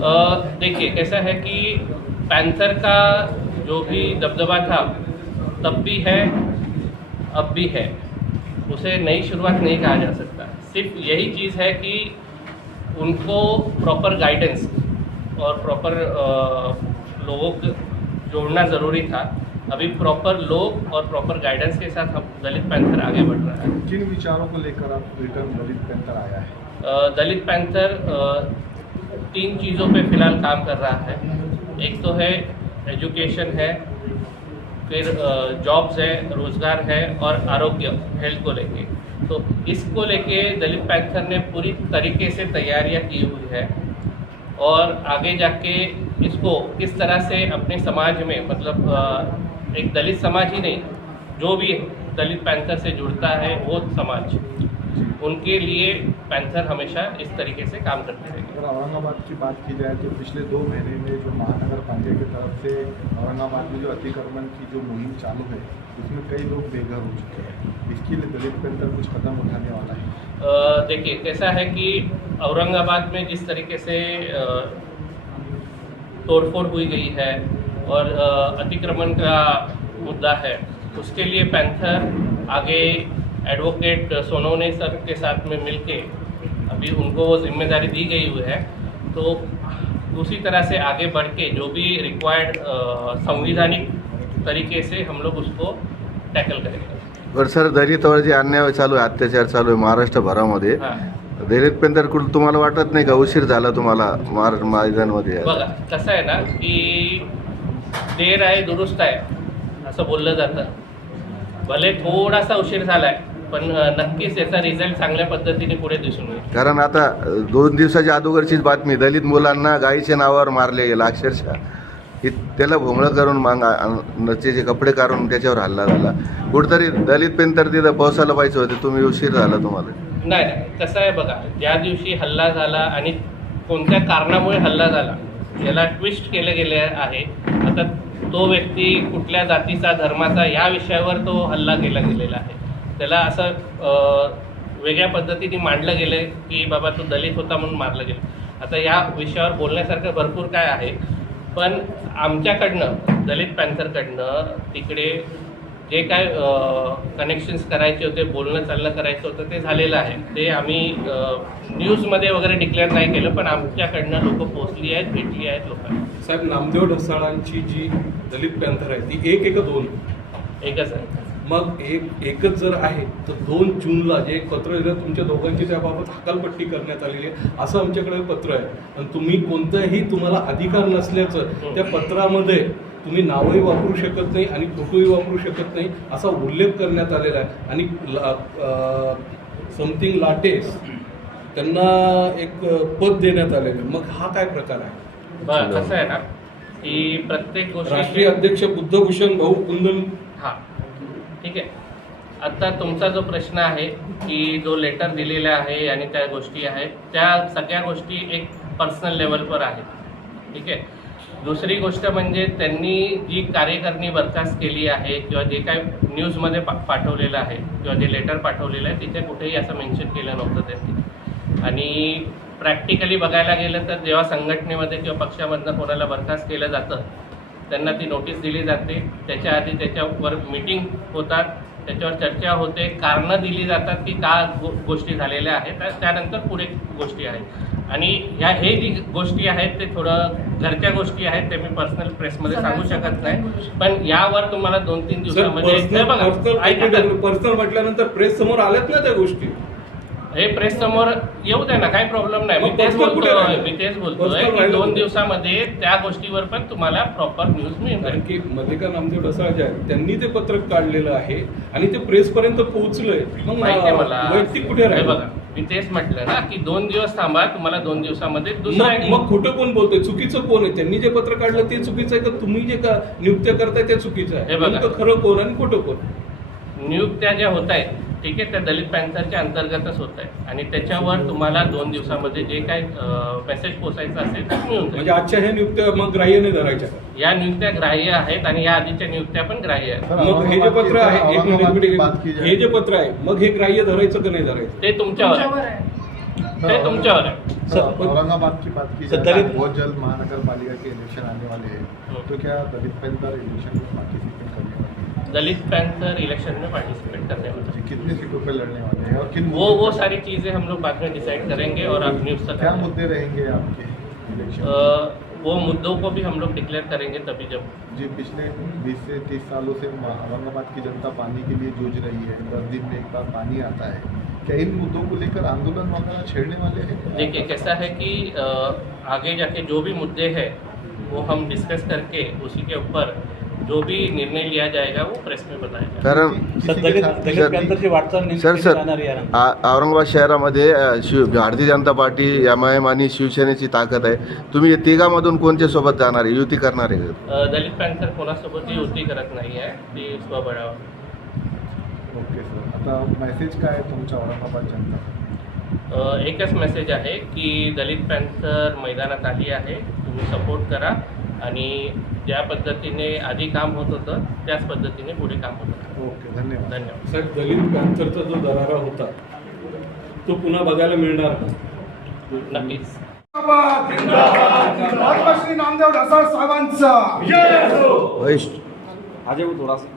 देखिए कैसा है कि पैंथर का जो भी दबदबा था तब भी है अब भी है। उसे नई शुरुआत नहीं कहा जा सकता। सिर्फ़ यही चीज़ है कि उनको प्रॉपर गाइडेंस और प्रॉपर लोगों को जोड़ना ज़रूरी था। अभी प्रॉपर लोग और प्रॉपर गाइडेंस के साथ हम दलित पैंथर आगे बढ़ रहा है। किन विचारों को लेकर आप रिटर्न दलित पैंथर आया है? दलित पैंथर तीन चीज़ों पे फ़िलहाल काम कर रहा है। एक तो है एजुकेशन है, फिर जॉब्स है, रोज़गार है और आरोग्य हेल्थ को लेके। तो इसको लेके दलित पैंथर ने पूरी तरीके से तैयारियाँ की हुई है और आगे जाके इसको किस तरह से अपने समाज में मतलब एक दलित समाज ही नहीं, जो भी दलित पैंथर से जुड़ता है, वो समाज। उनके लिए पैंथर हमेशा इस तरीके से काम करते रहेंगे। अगर औरंगाबाद की बात की जाए तो पिछले दो महीने में जो महानगर पालिका की तरफ़ से औरंगाबाद में जो अतिक्रमण की जो मुहिम चालू है उसमें कई लोग बेघर हो चुके हैं। इसके लिए दलित पैंथर कुछ कदम उठाने वाला है? देखिए कैसा है कि औरंगाबाद में जिस तरीके से तोड़फोड़ हुई गई है और अतिक्रमण का मुद्दा है उसके लिए पैंथर आगे एडवोकेट सोनोने सर के साथ में मिलके अभी उनको वो जिम्मेदारी दी गई हुई है। तो उसी तरह से आगे बढ़ के जो भी रिक्वायर्ड संविधानिक तरीके से हम लोग उसको टैकल करेंगे। बरं सर दलितावर जे अन्याय चालू आहे अत्याचार चालू आहे महाराष्ट्रभरामध्ये हां. दलित पेंदरकडून तुम्हाला वाटत नाही का? उशीर झाला तुम्हाला मार मैदानमध्ये बघा कसं आहे ना की देर आहे दुरुस्त आहे असं बोललं जातं. भले थोडासा उशीर झालाय पण नक्कीच याचा रिझल्ट चांगल्या पद्धतीने पुढे दिसून येईल. कारण आता दोन दिवसाच्या अगोदरचीच बातमी दलित मुलांना गायीच्या नावावर मारले गेलं अक्षरशः. ही त्याला भोंगळं करून मांग त्याचे कपडे काढून त्याच्यावर हल्ला झाला. कुठतरी दलित पेंतर तिथं पोहोचायला पाहिजे होते तुम्ही उशीर झाला तुम्हाला. नाही नाही कसं आहे बघा ज्या दिवशी हल्ला झाला आणि कोणत्या कारणामुळे हल्ला झाला याला ट्विस्ट केलं गेले आहे आता तो व्यक्ती कुठल्या जातीचा धर्माचा या विषयावर तो हल्ला केला गेलेला आहे. त्याला असं वेगळ्या पद्धतीने मांडलं गेलं की बाबा तो दलित होता म्हणून मारलं गेलं आता या विषयावर बोलण्यासारखं भरपूर काय आहे पण आमच्याकडनं दलित पॅन्थरकडनं तिकडे जे काय कनेक्शन्स करायचे होते बोलणं चालणं करायचं होतं ते झालेलं आहे. ते आम्ही न्यूजमध्ये वगैरे डिक्लेअर नाही केलं पण आमच्याकडनं लोक पोचली आहेत भेटली आहेत लोकांना. साहेब नामदेव ढसाळांची जी दलित पॅन्थर आहे ती एक एक दोन. एकच आहे. मग एक एकच जर आहे तर दोन जूनला जे एक पत्र दिलं तुमच्या दोघांची त्याबाबत हकालपट्टी करण्यात आलेली आहे. असं आमच्याकडे पत्र आहे. आणि तुम्ही कोणताही तुम्हाला अधिकार नसल्याचं त्या पत्रामध्ये तुम्ही नावही वापरू शकत नाही आणि फोटोही वापरू शकत नाही असा उल्लेख करण्यात आलेला आहे. आणि समथिंग लाटेस त्यांना एक पद देण्यात आलेलं आहे. मग हा काय प्रकार आहे? कसं आहे ना की प्रत्येक राष्ट्रीय अध्यक्ष बुद्धभूषण भाऊ कुंदन हां. ठीक आहे? आत्ता तुमचा जो प्रश्न आहे की जो लेटर दिलेला आहे आणि त्या गोष्टी आहेत त्या सगळ्या गोष्टी एक पर्सनल लेवलवर आहेत. ठीक आहे? दुसरी गोष्ट म्हणजे त्यांनी जी कार्यकारणी बरखास्त केली आहे किंवा जे काय न्यूजमध्ये पा पाठवलेलं आहे किंवा जे लेटर पाठवलेलं आहे तिथे कुठेही असं मेन्शन केलं नव्हतं त्यांनी. आणि प्रॅक्टिकली बघायला गेलं तर जेव्हा संघटनेमध्ये किंवा पक्षामधनं कोणाला बरखास्त केलं जातं त्यांना ती नोटीस दिली जाते. त्याच्या आधी त्याच्यावर मीटिंग होतात. त्याच्यावर चर्चा होते. कारणं दिली जातात की का गो गोष्टी झालेल्या आहेत. त्या- त्यानंतर पुढे गोष्टी आहेत. आणि ह्या हे जी गोष्टी आहेत ते थोडं घरच्या गोष्टी आहेत ते मी पर्सनल प्रेसमध्ये सांगू शकत नाही. पण यावर तुम्हाला दोन तीन दिवसामध्ये हे. पर्सनल म्हटल्यानंतर प्रेस समोर आल्यात ना त्या गोष्टी? हे प्रेस समोर येऊ दे ना काही प्रॉब्लेम नाही. मी तेच बोलतोय? मी तेच बोलतोय की दोन? दिवसामध्ये त्या गोष्टीवर पण तुम्हाला प्रॉपर न्यूज मिळून कारण की मल्लिका नामदेव ढसाळ जे आहेत त्यांनी ते पत्रक काढलेलं आहे आणि ते प्रेस पर्यंत पोहोचलंय. मग माहितीये मला. वैयक्तिक कुठे राहील? बघा मी तेच म्हटलं ना की दोन दिवस थांबा तुम्हाला दोन दिवसामध्ये दुसरा मग खोटं कोण बोलतोय? चुकीचं कोण आहे? त्यांनी जे पत्र काढलं ते चुकीचं आहे का तुम्ही जे का नियुक्त्या करताय ते चुकीचं हे आहे खरं कोण आणि खोटं कोण? नियुक्त्या ज्या होत आहेत ठीक आहे त्या दलित पॅन्थरच्या अंतर्गतच होत आहेत आणि त्याच्यावर तुम्हाला दोन दिवसामध्ये जे काय मेसेज पोचायचं असेल मिळून म्हणजे आजच्या ह्या नियुक्त्या मग ग्राह्य नाही धरायच्या. या नियुक्त्या ग्राह्य आहेत आणि या आधीच्या नियुक्त्या पण ग्राह्य आहेत. मग हे जे पत्र आहे एक मिनिट, हे जे पत्र आहे मग हे ग्राह्य धरायचं का नाही धरायचं? ते तुमच्यावर आहे. ते तुमच्यावर आहे. औरंगाबाद की बात की जाए बहुत जल्द महानगर पालिका के इलेक्शन आने वाले हैं. हम्म। तो क्या दलित पैंतर इलेक्शन में हैं दलित पैंथर इलेक्शन में पार्टिसिपेट करने वाले। जी, कितने सीटों पर लड़ने वाले हैं और किन वो वो सारी चीज़ें हम लोग बाद में डिसाइड करेंगे और आप न्यूज़ तक क्या मुद्दे रहेंगे आपके इलेक्शन वो मुद्दों को भी हम लोग डिक्लेयर करेंगे तभी जब जी पिछले 20 से 30 सालों से औरंगाबाद की जनता पानी के लिए जूझ रही है। दस दिन में एक बार पानी आता है। क्या इन मुद्दों को लेकर आंदोलन वगैरह छेड़ने वाले हैं? देखिए कैसा है कि आगे जाके जो भी मुद्दे हैं वो हम डिस्कस करके उसी के ऊपर जो भी निर्णय लिया जाएगा वो प्रेस में बताया जाएगा। कारण किसी सर सर- सर औरंगाबाद शहरामध्ये Shiv Bharatiya Janata Party M I M आणि शिवसेनेची ताकद आहे. तुम्ही तिघामधून कोणत्या सोबत जाणार आहे? युती करणार आहे. दलित पॅन्थर कोणासोबत युती करत नाही आहे. ती स्वबळावर. Okay sir. आता मेसेज काय आहे तुमच्या औरंगाबाद जनता एकच मेसेज आहे की दलित पॅन्थर मैदानात आली आहे. तुम्ही सपोर्ट करा. आणि ज्या पद्धतीने आधी काम होत होतं त्याच पद्धतीने पुढे काम होत होतं. ओके धन्यवाद. धन्यवाद. साहेब दलित पॅन्थरचा जो दरारा होता तो पुन्हा बघायला मिळणार का? नक्कीच. नामदेव ढसाळ साहेबांचा वैश अजय थोडासा